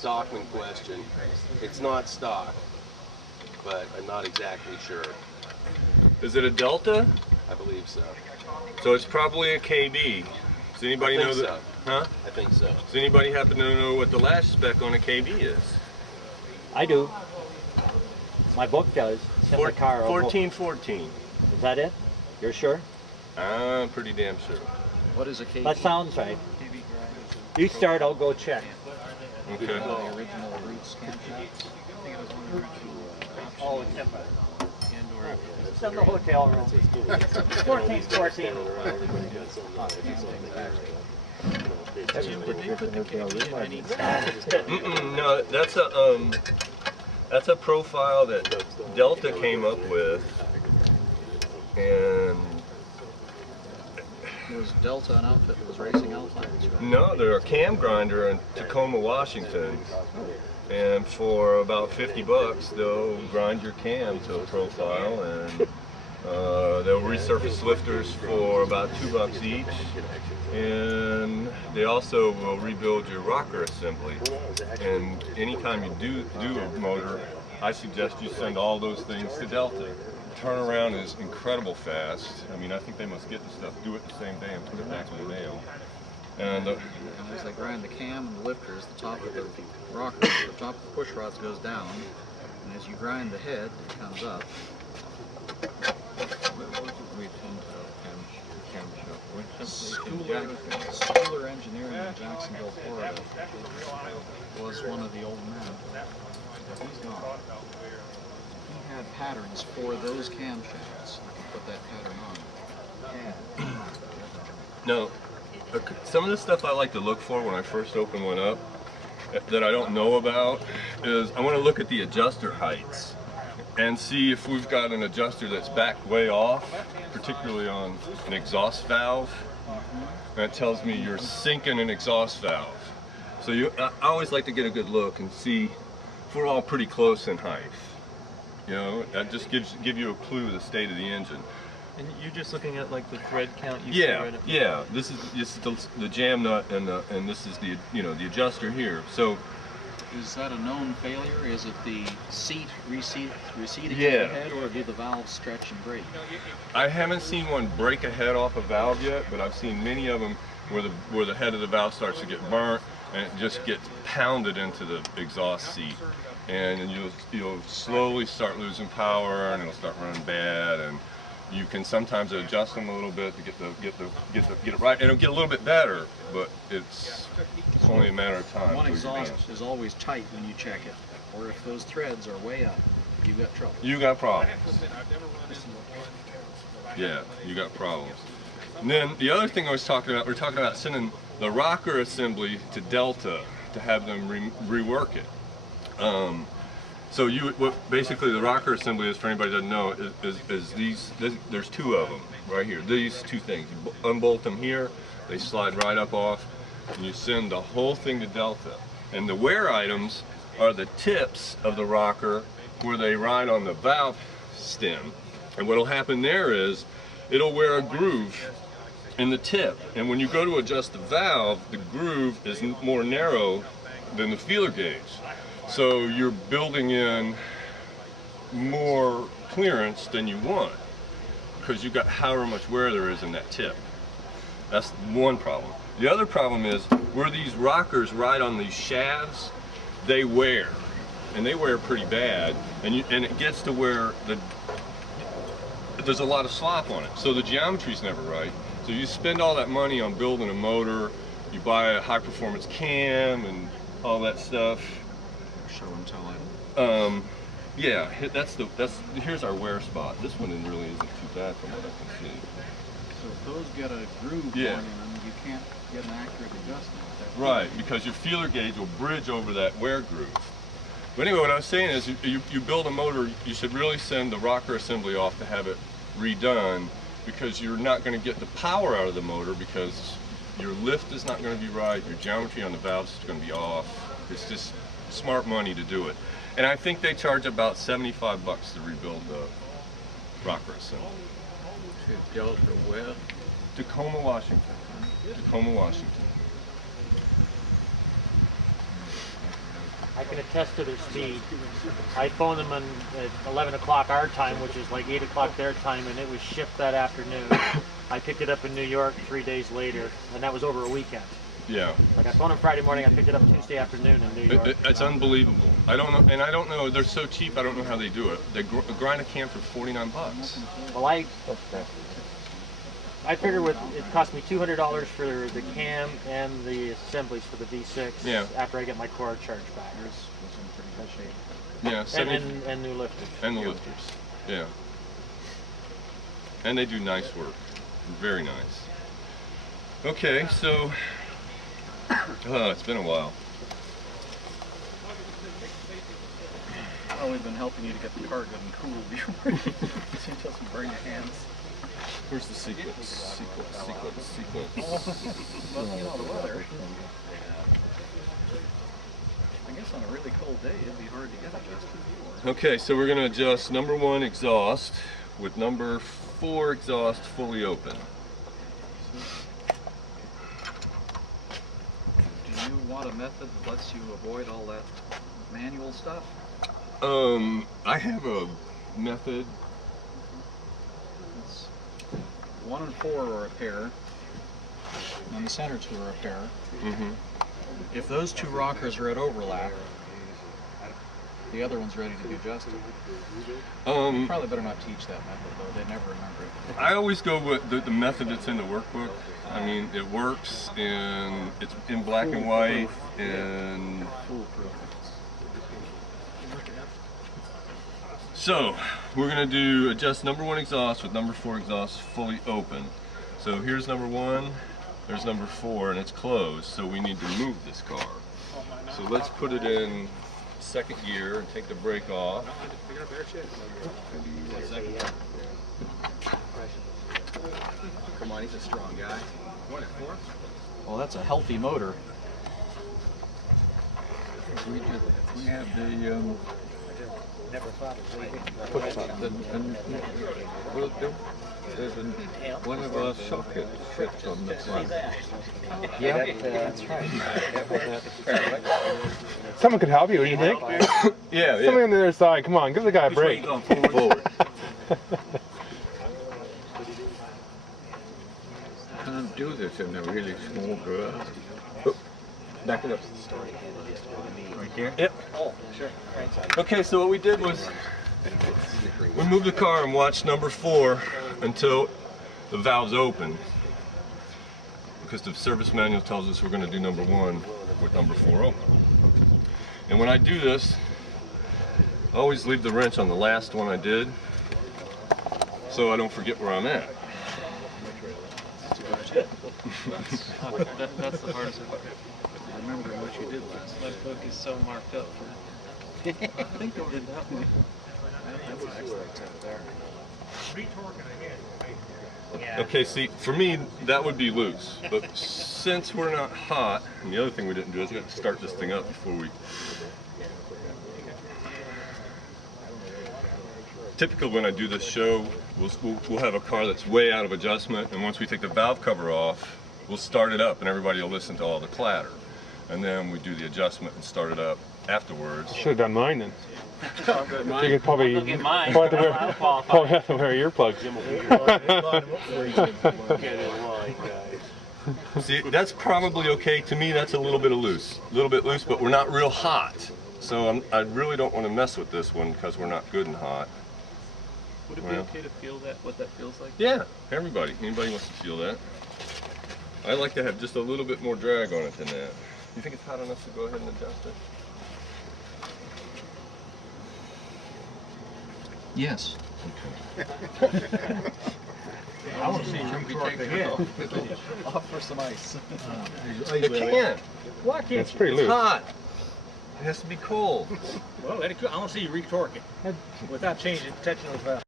stockman question. It's not stock, but I'm not exactly sure. Is it a Delta? I believe so. So it's probably a KB. Does anybody know that? So. Huh? I think so. Does anybody happen to know what the lash spec on a KB is? I do. My book does. It's in the car. 1414. Is that it? You're sure? I'm pretty damn sure. What is a KB? That sounds right. You start, I'll go check. Okay. The original roots camshafts. I think it was one of the original. Oh, it's in the hotel room. 1414. Did they put the KB in any? No, that's a profile that Delta came up with, and Was Delta an outfit that was racing Alpines? Right? no, they're a cam grinder in Tacoma, Washington, and for about 50 bucks they'll grind your cam to a profile, and they'll resurface lifters for about $2 each, and they also will rebuild your rocker assembly. And anytime you do a motor, I suggest you send all those things to Delta. Turnaround is incredible fast. I mean, I think they must get the stuff, do it the same day, and put it back in the nail. And as they grind the cam and the lifters, the top of the rocker, the top of the push rods goes down, and as you grind the head, it comes up. Schooler Engineering in Jacksonville, Florida, was one of the old men. He's gone. He had patterns for those camshafts. You can put that pattern on. no, some of the stuff I like to look for when I first open one up that I don't know about is I want to look at the adjuster heights and see if we've got an adjuster that's backed way off, particularly on an exhaust valve. That tells me you're sinking an exhaust valve. So I always like to get a good look and see if we're all pretty close in height. You know, that just give you a clue of the state of the engine. And you're just looking at like the thread count. Yeah. This is the jam nut, and this is the the adjuster here. So. Is that a known failure? Is it the seat receding Yeah. the head, or do the valves stretch and break? I haven't seen one break a head off a valve yet, but I've seen many of them where the head of the valve starts to get burnt and it just gets pounded into the exhaust seat, and you'll slowly start losing power, and it'll start running bad, and you can sometimes adjust them a little bit to get it right, and it'll get a little bit better, but it's only a matter of time. One exhaust is always tight when you check it, or if those threads are way up, you've got trouble. You got problems. Yeah, you got problems. And then the other thing I was talking about, we're talking about sending the rocker assembly to Delta to have them rework it. So basically the rocker assembly is, for anybody that doesn't know, is there's two of them right here. These two things. You unbolt them here, they slide right up off, and you send the whole thing to Delta. And the wear items are the tips of the rocker where they ride on the valve stem. And what'll happen there is it'll wear a groove in the tip. And when you go to adjust the valve, the groove is more narrow than the feeler gauge. So you're building in more clearance than you want because you've got however much wear there is in that tip. That's one problem. The other problem is where these rockers ride on these shafts, they wear, and they wear pretty bad, and it gets to where there's a lot of slop on it, so the geometry's never right. So you spend all that money on building a motor, you buy a high-performance cam and all that stuff. Show and tell item. Yeah, here's our wear spot. This one really isn't too bad from what I can see. So if those get a groove going in them, you can't get an accurate adjustment. Right, because your feeler gauge will bridge over that wear groove. But anyway, what I was saying is you build a motor, you should really send the rocker assembly off to have it redone, because you're not going to get the power out of the motor because your lift is not going to be right, your geometry on the valves is going to be off. It's just smart money to do it. And I think they charge about 75 bucks to rebuild the rocker assembly. Delta where? Tacoma, Washington. Tacoma, Washington. I can attest to their speed. I phoned them at 11 o'clock our time, which is like 8 o'clock their time, and it was shipped that afternoon. I picked it up in New York 3 days later, and that was over a weekend. Yeah. Like I phoned them Friday morning, I picked it up Tuesday afternoon in New York. It's unbelievable. I don't know, and I don't know. They're so cheap. I don't know how they do it. They grind a cam for 49 bucks. Well, I figure it cost me $200 for the cam and the assemblies for the V6. Yeah. After I get my core charged back. Yeah. And new lifters. And the lifters. Yeah. And they do nice work. Very nice. Okay, so it's been a while. Well, we've been helping you to get the car good and cool before so it doesn't burn your hands. Where's the sequence? Well, you know, the weather. I guess on a really cold day, it'd be hard to get adjusted. Okay, so we're going to adjust number 1 exhaust with number 4 exhaust fully open. Do you want a method that lets you avoid all that manual stuff? I have a method. It's 1 and 4 are a pair, and the center 2 are a pair. Mm-hmm. If those 2 rockers are at overlap, the other one's ready to be adjusted. You probably better not teach that method, though. They never remember it. I always go with the method that's in the workbook. I mean, it works, and it's in black and white, and so we're gonna do adjust number 1 exhaust with number 4 exhaust fully open. So here's number 1, there's number 4, and it's closed, so we need to move this car. So let's put it in 2nd gear and take the brake off. Come on, he's a strong guy. 1 and 4? Well, that's a healthy motor. We have the there's one of our sockets fits on the front. Yeah, that's right. Someone could help you, what do you think? Yeah, Somebody on the other side, come on, give the guy a break. Forward. Can't do this in a really small garage. Back it up. Right here? Yep. Oh, sure. Right. Okay, so what we did was we moved the car and watched number 4 until the valve's open, because the service manual tells us we're going to do number 1 with number 4 open. And when I do this, I always leave the wrench on the last one I did, so I don't forget where I'm at. That's the hardest part. Remembering what you did last. My book is so marked up for. I think I did that one. That's an excellent tip there. Okay, see, for me, that would be loose, but since we're not hot, and the other thing we didn't do is we have to start this thing up before we... Typically when I do this show, we'll have a car that's way out of adjustment, and once we take the valve cover off, we'll start it up and everybody will listen to all the clatter. And then we do the adjustment and start it up afterwards. Should have done mine then. Mine. You could probably, Look at mine. probably have to wear earplugs. See, that's probably okay. To me, that's a little bit loose, but we're not real hot. So I really don't want to mess with this one because we're not good and hot. Would it be okay to feel that, what that feels like? Yeah, everybody. Anybody wants to feel that. I like to have just a little bit more drag on it than that. You think it's hot enough to go ahead and adjust it? Yes. I want to see you take it off. Off for some ice. It can. It's pretty It's loose. hot. It has to be cold. Well, let it cool. I want to see you retorque it without changing, touching those valves.